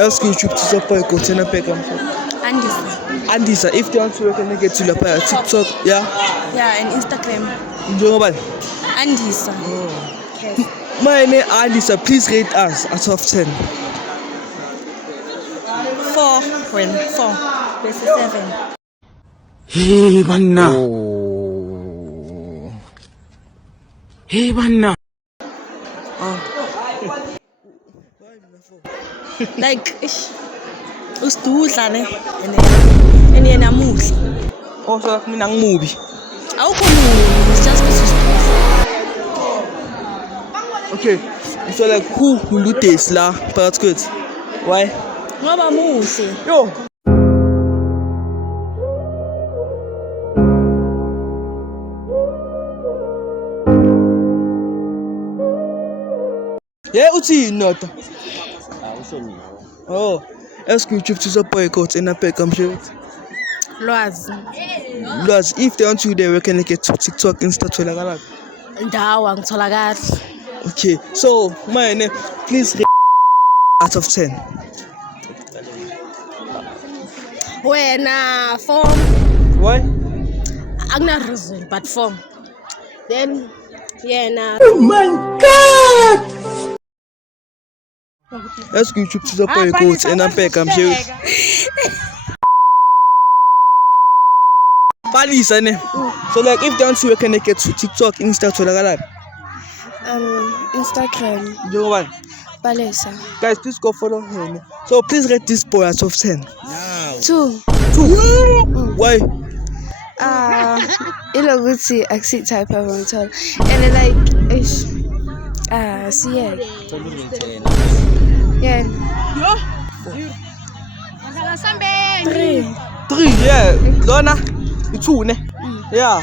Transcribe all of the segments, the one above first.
Ask YouTube to support Kotena Pekam. Andisa, if they want to get to the TikTok, yeah? Yeah, and Instagram. Global. Andisa. Yes. My name Andisa, please rate us out of 10. 4. Well, 4. Versus 7. Hey, Banna. Hey, Banna. Like, usdudla ne and yena muhle. Also, like me movie. Awukho muhle, it's just Okay, so like who will do taste la? But that's good. Why? ngoba muhle. Yo. Yeah, uthi not. Oh, ask YouTube to support Kotena Pekam show. Lwazi. Plus, if they want you, they can get to TikTok, Insta, Twitter, like that. Ndawo angitholakali. Okay, so my name, please rate out of 10. Wena form. Why? Agna reason, but form. Then yena. Oh my God! Ask YouTube to support Kotena Pekam show. Palisa ne. So like if they want you, can get to TikTok, Insta, Twitter, like that. Instagram. You one. Palesa. Guys, please go follow him. So please rate this boy out of 10. 2. 2. Why? Iloguti exit type of mental. And then like ish. See yeah. 3. 3, yeah. Lona, you 2 ne? Yeah.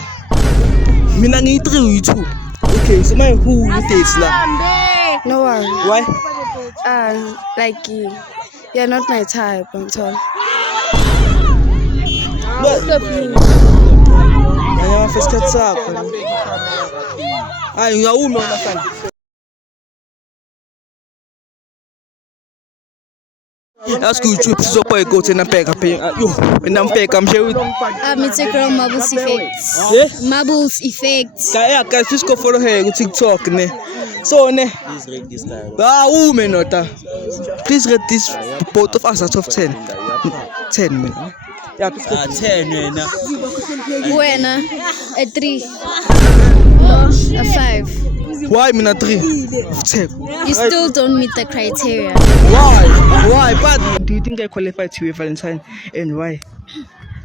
Mina ngi 3 you 2. Okay, so my who you taste la? No one. Why? Like you're not my type mental. But I am first cut up. Ah, you are woman on the fan. Ask YouTube to support Kotena Pekam. Yo, and I'm Pekam show. It's a girl Marbles Effects. Yeah? Marbles Effects. Yeah, guys, just go follow her on TikTok ne. So ne. Please rate this guy. Woman nota. Please rate this both of us out of 10. 10 man. Yeah, 10 wena. Wena a 3. No, a 5. why mina 3 of 10? You still don't meet the criteria. Why? But do you think I qualify to be Valentine? And why?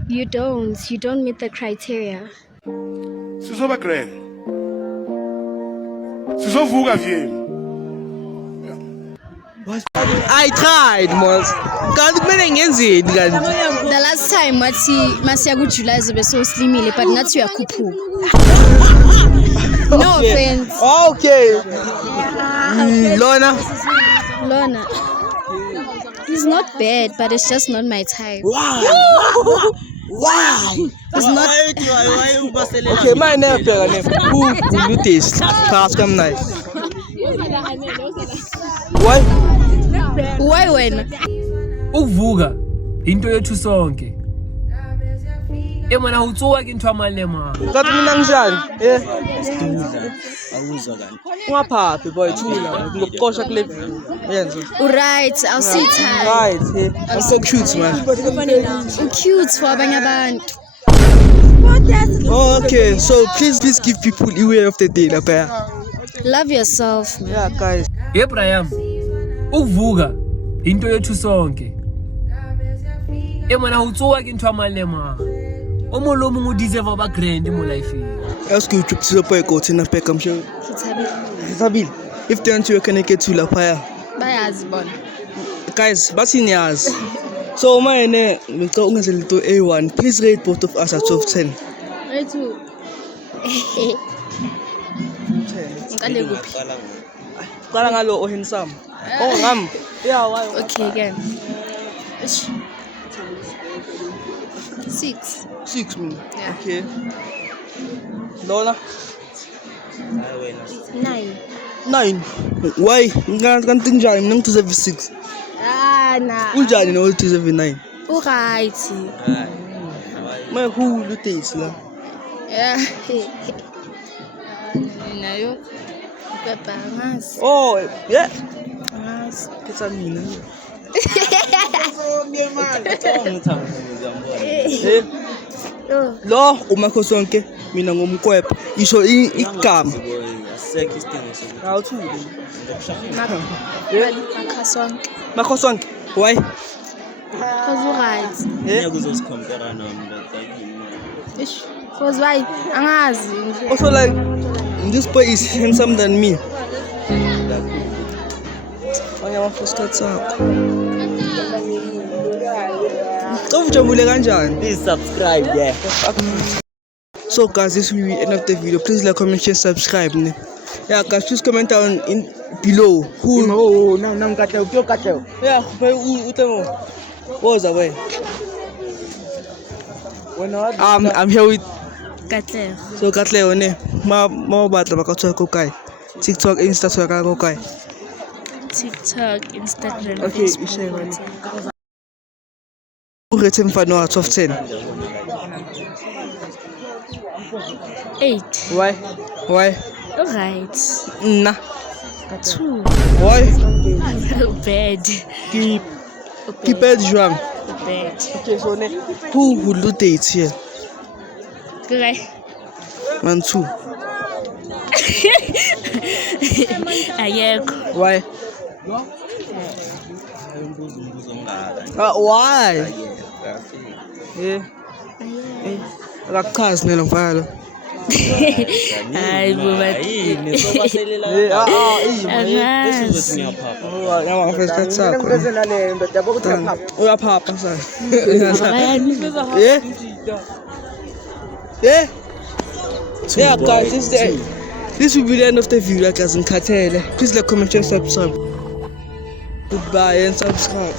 You don't meet the criteria. Sizoba grand. Sizovuka vye. I tried, Mos. Kanti kumele ngenzeni kanti? The last time masiya ku July zobe so slimile but nathi uyakhuphuka. No offense. Okay. Lona. He's not bad, but it's just not my type. Why? It's not. Okay, my name is who will you taste? Perhaps come nice. Why when? Ukuvuka into yethu sonke. Emana utsuka ke into amalema. Kanti mina ngijani? Eh. Awuzwa kanti. Ungaphaphi boy thula. Ngokuqosha kule yenze. Right, I'll see time. Right, yeah. I'm so cute, man. Cute for abanye abantu. Okay, so please give people the way of the day, Lapaya. Love yourself, man. Yeah, guys. Abraham. Ukuvuka into yethu sonke. Emana utsuka ke into amalema. Omolomo ngo deserve ba grand mo life. Ask you to support Kotena Pekam show. Sabil. If they want to can get to Lapaya. Bayazi bona. Guys, basiniyazi. So my name ngicela ungenze little A1. Please rate both of us out of 10. Rate 2. Ngale kuphi? Qala ngalo handsome. Oh ngam. Yeah, why? Okay, again. 6. 6 me. Yeah. Okay. Lola. 9. 9. Why? Kanti njani mina ngideserve 6. Nah. Unjani no deserve 9? Alright. My who dates la. Yeah. Nayo. Papa ngas. Oh, yeah. Ngas. Kita mina. Oh. Lo umakhosonke mina ngomkwepa. Isho igama. Asekho isidingo sokuthi Awuthuli. Makasonke. Makhosonke. Why? Cause alright. Yeah. ngeke uzosikompara nami lakini Ish. Cause why? Angazi. Also like this boy is handsome than me. Anya first cuts up. Ujabule kanjani? please subscribe yeah. So guys, this will be the end of the video. Please like, comment, share, subscribe. Ne? Yeah guys, please comment down in below who yeah, what was that way? I'm here with Katle. so Katleo ne ma batla ba ka tswa ko kae? TikTok, Insta tswa ka ko kae? TikTok, Instagram, Okay, Facebook. share man. Who rated mfano out of 10? 8. Why? Alright. Nah. 2. Why? Bad. Keep it drum. Bad. Okay, so ne who would do dates here? Good. Man 2. Ayeko. Why? Why? Yeah. Akazi nelo mfalo. Ay, boba. yini sobaselela Angazi. bese ngiyapapa Yama first cut sakho. Uyaphapha sa. Yeah. Yeah. Yeah, guys, this will be the end of the video, guys. Please like, comment, share, subscribe. Goodbye and subscribe.